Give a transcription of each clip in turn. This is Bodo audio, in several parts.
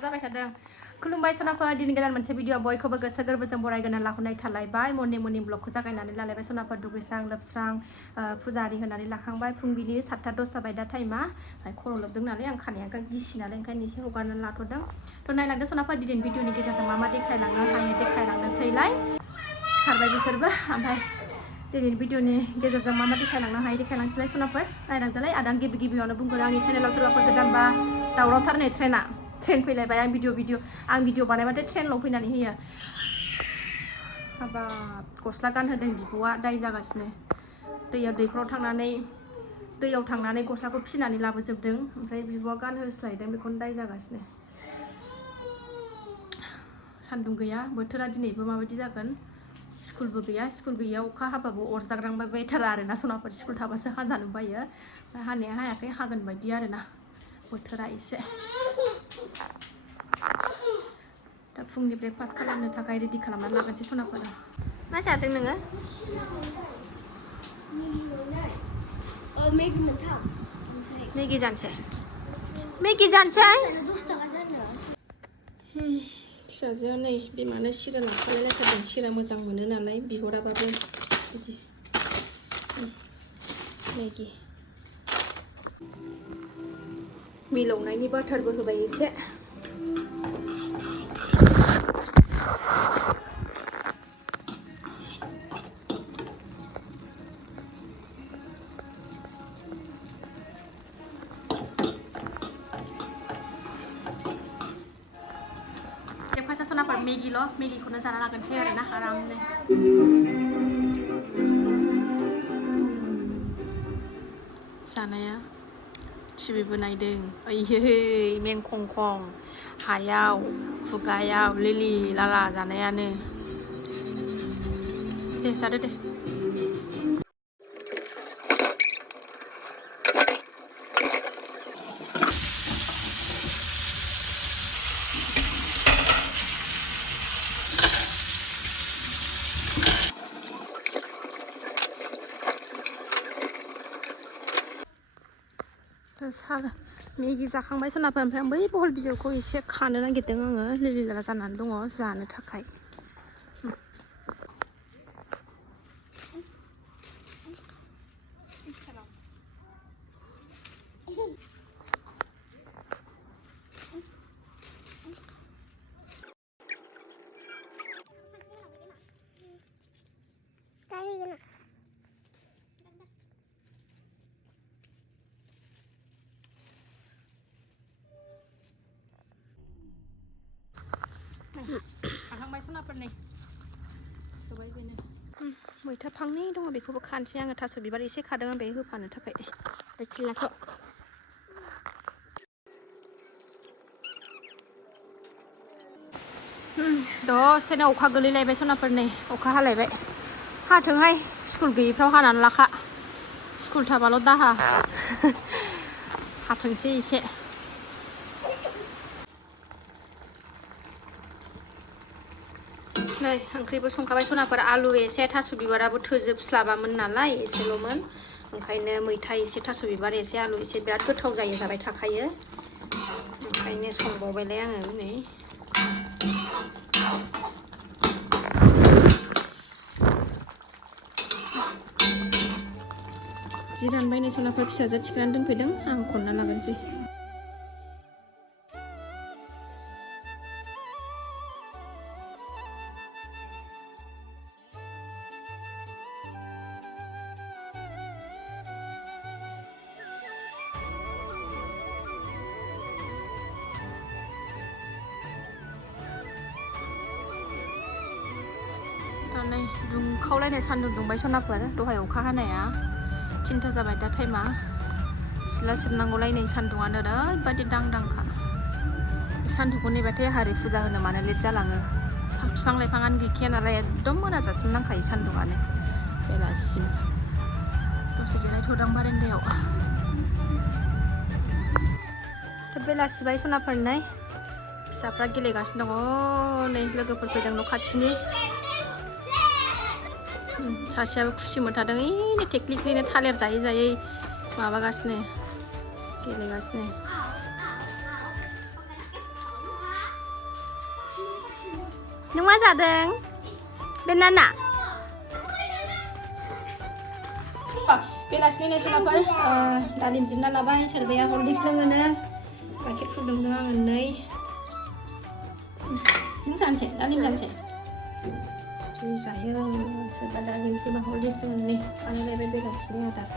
जाबाय थादों खुलुमबाय सनाफोर दिनै गोदान मोनसे भिडिअ बयखौबो गोसो गोरबोजों बरायगोना लाखुनाय थालायबाय मर्निं ब्लगखौ जागायनानै लालायबाय सनाफोर दुगैस्रां लोबस्रां फुजा आरि होनानै लाखांबाय फुंबिलि 7टा 10 जाबाय दा टाइमा खर' लोबदों नालाय आं खानाया गिसि नालाय ओंखायनो एसे हगारनानै लाथ'दों थ' नायलांदो सनाफोर दिनैनि भिडिअनि गेजेरजों मा देखायलांनो हायो देखायलांनोसैलाय सिखारबाय बिसोरबो ओमफ्राय दिनैनि भिडिअनि गेजेरजों मा देखायलांनो हायो देखायलांसैलाय सनाफोर नायलांदोलाय आं गिबियावनो बुंगोन आंनि चेनेलाव सोरबाफोर गोदानबा दावरावथार नै ट्रेन फैलायबाय आं भिडिअ बानायबाथाय ट्रेनल' फैनानै होयो हाबाब गस्ला गानहोदों बिब'आ दाय जागासिनो दैखराव थांनानै गस्लाखौ फिनानै लाबोजोबदों ओमफ्राय बिब'आ गानहोस्लायदों बेखौनो दाय जागासिनो सान्दुं गैया बोथोरा दिनैबो माबायदि जागोन स्कुलबो गैया स्कुल गैया अखा हाबाबो अरजाग्रांबाय बायथारा आरोना सनाफोर स्कुल थाबासो हाजानो बायो हानाया हायाखै हागोन बायदि आरोना बोथोरा एसे दा फुंनि ब्रेकफास्ट खालामनो थाखाय रेडि खालामना लागोनसै सनाफोरा मा जादों नोङो मेगि जानोसै फिसाजोआ नै बिमानो सिरा लांफालायलायथारदों सिरा मोजां मोनो नालाय बिहराबाबो बिदि मेगि मिलौनायनि बाटारबो होबाय एसे ब्रेकफास्टआ सनाफोर मेगिखौनो जाना लागोनसै आरोना आरामनो जानाया टिभिबो नायदों ओइहै मेंखंखं हायाव खुगायाव लिलि लाला जानायानो दे जादो दे मेगि जाखांबाय सोनाफोर ओमफ्राय आं बै बहल बिजौखौ एसे खानो नागिरदों आङो लिलि लाला जानानै दङ जानो थाखाय खाखांबाय सनाफोर नै होबाय बेनो मैथा फांनै दङ बेखौबो खानोसै आङो थास' बिबार एसे खादों आं बेहाय होफानो थाखाय थिलाखौ दसेनो अखा गोलैलायबाय सनाफोर नै अखा हालायबाय हाथोंहाय स्कुल गैयिफ्राव हानानै लाखा स्कुल थाबाल' दाहा हाथोंसै एसे नै ओंख्रिबो संखाबाय सनाफोर आलु एसे थास' बिबाराबो थोजोबस्लाबामोन नालाय एसेल'मोन ओंखायनो मैथा एसे थास' बिबार एसे आलु एसे बिराद गोथाव जायो जाबाय थाखायो ओंखायनो संबावबायलाय आङो नै जि रानबाय नै सनाफोर फिसाजो थिखानानै दोनफैदों आं खनना लागोनसै नै दुंखावलायनाय सान्दुं दुंबाय सनाफोर दहाय अखा हानाया 3टा जाबाय दा टाइमा सिला सिबनांगौलाय नै सान्दुङानो ओरैबायदि दांदांखा सान्दुंखौ नेबाथाय हारि फुजा होनो मानो लेट जालाङो बिफां लाइफाङानो गैखाया नालाय एकदम मोनाजासिम नांखायो सान्दुङानो बेलासिम दसे जिरायथ'दां बारान्दायाव बेलासिबाय सनाफोर नै फिसाफ्रा गेलेगासिनो दङ नै लोगोफोर फैदों न' खाथिनि सासेयाबो खुसि मोनथारदों ओइ टेक्निकलिनो थालिर जायै जायै माबागासिनो गेलेगासिनो नों मा जादों बेनाना बेलासिनि सनाफोर दालिम जिरना लाबाय सोरबाया हरलिक्स लोङोनो गाइखेर फुदुंदों आङो नै नों जानोसै दालिम जानोसै जि जायो सोरबा दालिम सोरबा हरलिक्स लोङो नै बानायलायबाय बेलासिनि आदार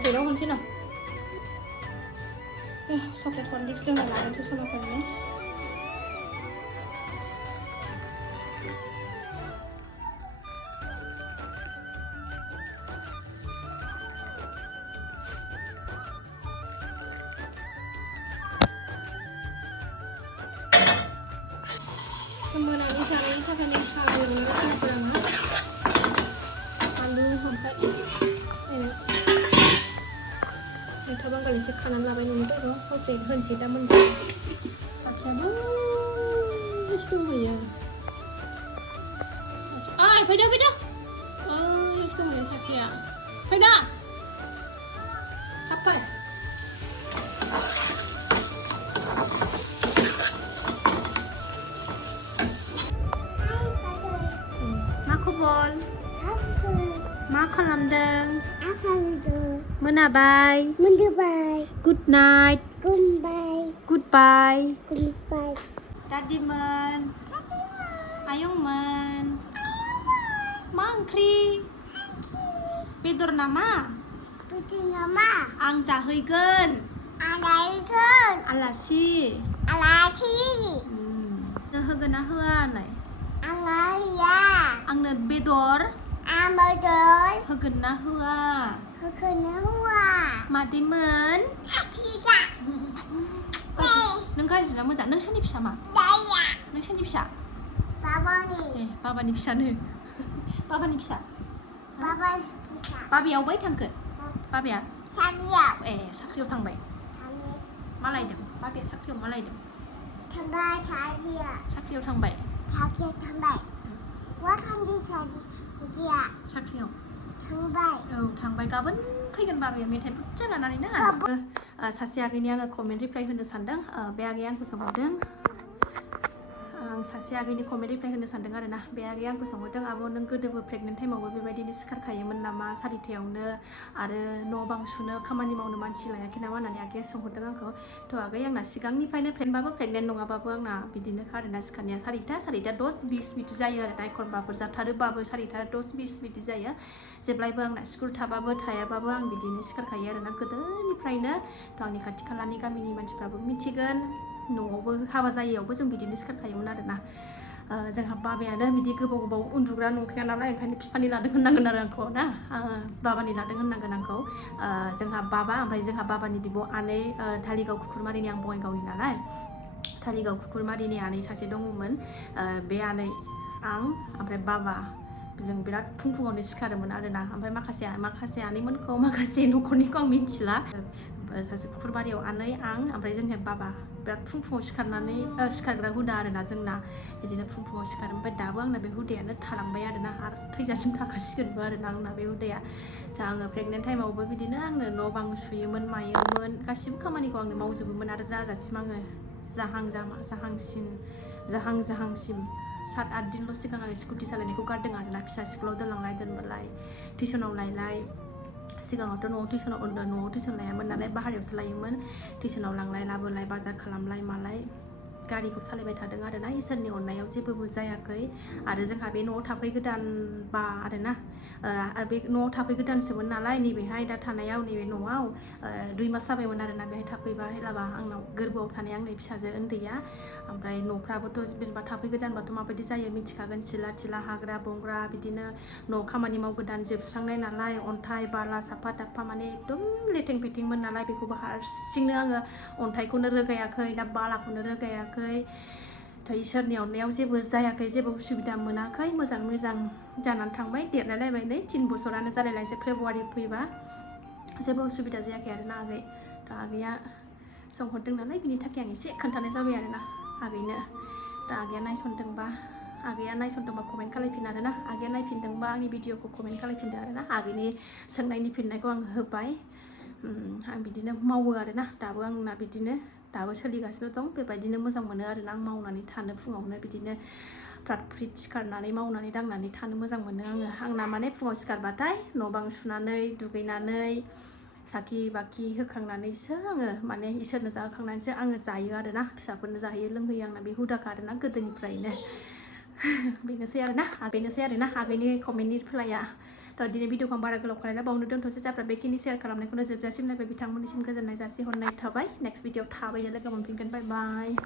प्लेटाव होनोसै ना चक्लेट हरलिक्स लोंना लानोसै सनाफोरनो मोनानि जानायनि थाखायनो साहा एवनानै सनाफोरानो आलु ओमफ्राय मैथा बांगाल एसे खानानै लाबाय न'निफ्राय हरसे होनोसै दा मोनसे सासेयाबो दंहैयो ओइ फैदो फैदो ओइ दंहैयो सासेया फैदो थाब फै मा खबर मा खालामदों मोनाबाय गुड नाइट गुड बाय दादिमोन आयंमोन मा ओंख्रि बेदर नामा आं जाहैगोन आलासि होगोन ना होआ होनलाय आंनो बेदर होगोन ना होआ मादैमोन नों गाज्रिना मोजां नों सोरनि फिसा मा नों सोरनि फिसा बाबानि फिसानो बाबानि फिसा बाबाया अबाय थांखो बाबाया साख्रियाव थांबाय मा लायदों बाबाया साख्रियाव मा लायदों साख्रियाव थांबाय साख्रियाव थांबाय गाबोन फैगोन बाबाया मेथाइ बुरजा लानानै ना सासे आगैनि आङो कमेन्ट रिप्लाइ होनो सानदों बे आगैया आंखौ सोंहरदों आं सासे आगैनि कमेन्ट रिप्लाइ होनो सानदों आरो ना बे आगैया आंखौ सोंहरदों आब' नों गोदोबो प्रेगनेन्ट टाइमावबो बेबायदिनो सिखारखायोमोन नामा सारिथायावनो आरो न' बां सुनो खामानि मावनो मानसि लायाखै नामा होननानै आगैया सोंहरदों आंखौ थ' आगै आंना सिगांनिफ्रायनो प्रेगनेन्ट नङाबाबो आंना बिदिनो आरोना सिखारनाया सारिथा 10-20 बिदि जायो आरो ना एखनबाफोर जाथारोबाबो 10-20 बिदि जायो जेब्लायबो आंना स्कुल थाबाबो थायाबाबो आं बिदिनो सिखारखायो आरोना गोदोनिफ्रायनो थ' आंनि खाथि खालानि गामिनि मानसिफ्राबो मिथिगोन न'आवबो हाबा जायैयावबो जों बिदिनो सिखारखायोमोन आरोना जोंहा बाबायानो बिदि गोबाव उन्दुग्रा नंखाया नालाय ओंखायनो बिफानि लादों होननांगोन आरो आंखौ ना बाबानि लादों होननांगोन आंखौ जोंहा बाबा ओमफ्राय जोंहा बाबानि बिब' आनै धालिगाव खुखुरमारिनि आं बङाइगावनि नालाय धालिगाव खुखुरमारिनि आनै सासे दङमोन बे आनै आं ओमफ्राय बाबा जों बिराद फुङावनो सिखारोमोन आरोना ओमफ्राय माखासे आनैमोनखौ माखासे न'खरनिखौ आं मिथिला सासे खुखुरबारियाव आनै आं ओमफ्राय जोंहा बाबा बिराद फुङाव सिखारनानै सिखारग्रा हुदा आरोना जोंना बिदिनो फुङाव सिखारो ओमफ्राय दाबो आंना बे हुदायानो थालांबाय आरोना आरो थैजासिम थाखासिगोनबो आरोना आंना बे हुदाया दा आङो प्रेगनेन्ट टाइमावबो बिदिनो आंनो न' बां सुयोमोन मायोमोन गासिबो खामानिखौ आंनो मावजोबोमोन आरो जाजासिम आङो जाहांसिम 7-8 दिनल' सिगां आङो स्कुटि सालायनायखौ गारदों आरोना फिसा स्कुलाव दोनलांलाय दोनबोलाय टिउसनाव लायलाय सिगाङावथ' न'आव टिउसन लायामोन नालाय बाहेरायावसो लायोमोन टिउसनाव लांलाय लाबोलाय बाजार खालामलाय मालाय गारिखौ सालायबाय थादों आरोना इसोरनि अननायाव जेबो जायाखै आरो जोंहा बे न'आव थाफैगोदानबा आरोना बे न'आव थाफैगोदानसोमोन नालाय नैबेहाय दा थानायाव नैबे न'आव 2 मास जाबायमोन आरोना बेहाय थाफैबा हेलाबा आंनाव गोरबोआव थानाय आंनि फिसाजो उन्दैया ओमफ्राय न'फ्राबोथ' जेनेबा थाफैगोदानबाथ' माबायदि जायो मिथिखागोन सिला हाग्रा बंग्रा बिदिनो न' खामानि मावगोदान जोबस्रांनाय नालाय अन्थाइ बाला साफा दाफा माने एकदम लेथें फेथेंमोन नालाय बेखौबो हारसिंनो आङो अन्थाइखौनो रोगायाखै ना बालाखौनो रोगायाखै थ' इसोरनि अननायाव जेबो जायाखै जेबो उसुबिदा मोनाखै मोजां जानानै थांबाय देरलायलायबाय नै 3 बोसोरानो जालायलायसै फेब्रुवारि फैबा जेबो उसुबिदा जायाखै आरोना आगै दा आगैया सोंहरदों नालाय बिनि थाखाय आं एसे खोन्थानाय जाबाय आरोना आगैनो दा आगैया नायसनदोंबा कमेन्ट खालायफिन आरोना आगैया नायफिनदोंबा आंनि भिडिअखौ कमेन्ट खालायफिनदो आरोना आगैनि सोंनायनि फिननायखौ आं होबाय आं बिदिनो मावो आरोना दाबो आंना बिदिनो दाबो सोलिगासिनो दं बेबायदिनो मोजां मोनो आरोना आं मावनानै थानो फुङावनो बिदिनो फ्रात फ्रिट सिखारनानै मावनानै दांनानै थानो मोजां मोनो आंना माने फुङाव सिखारबाथाय न' बां सुनानै दुगैनानै साखि बाखि होखांनानैसो आङो माने इसोरनो जाहोखांनानैसो आङो जायो आरोना फिसाफोरनो जाहोयो लोंहोयो आंना बे हुदाखा आरोना गोदोनिफ्रायनो बेनोसै आरोना आगैनि कमेन्टनि रिप्लाइआ थ' दिनै भिडिअखौ आं बारा गोलाव खालायला बावनो दोनथ'सै जाफ्रा बेखिनि शेयार खालामनायखौनो जोबजासिम नायबाय बिथांमोननिसिम गोजोननाय जासिहरनाय थाबाय नेक्स्ट भिडिअ थाबैनो लोगो मोनफिनगोन बाय बाय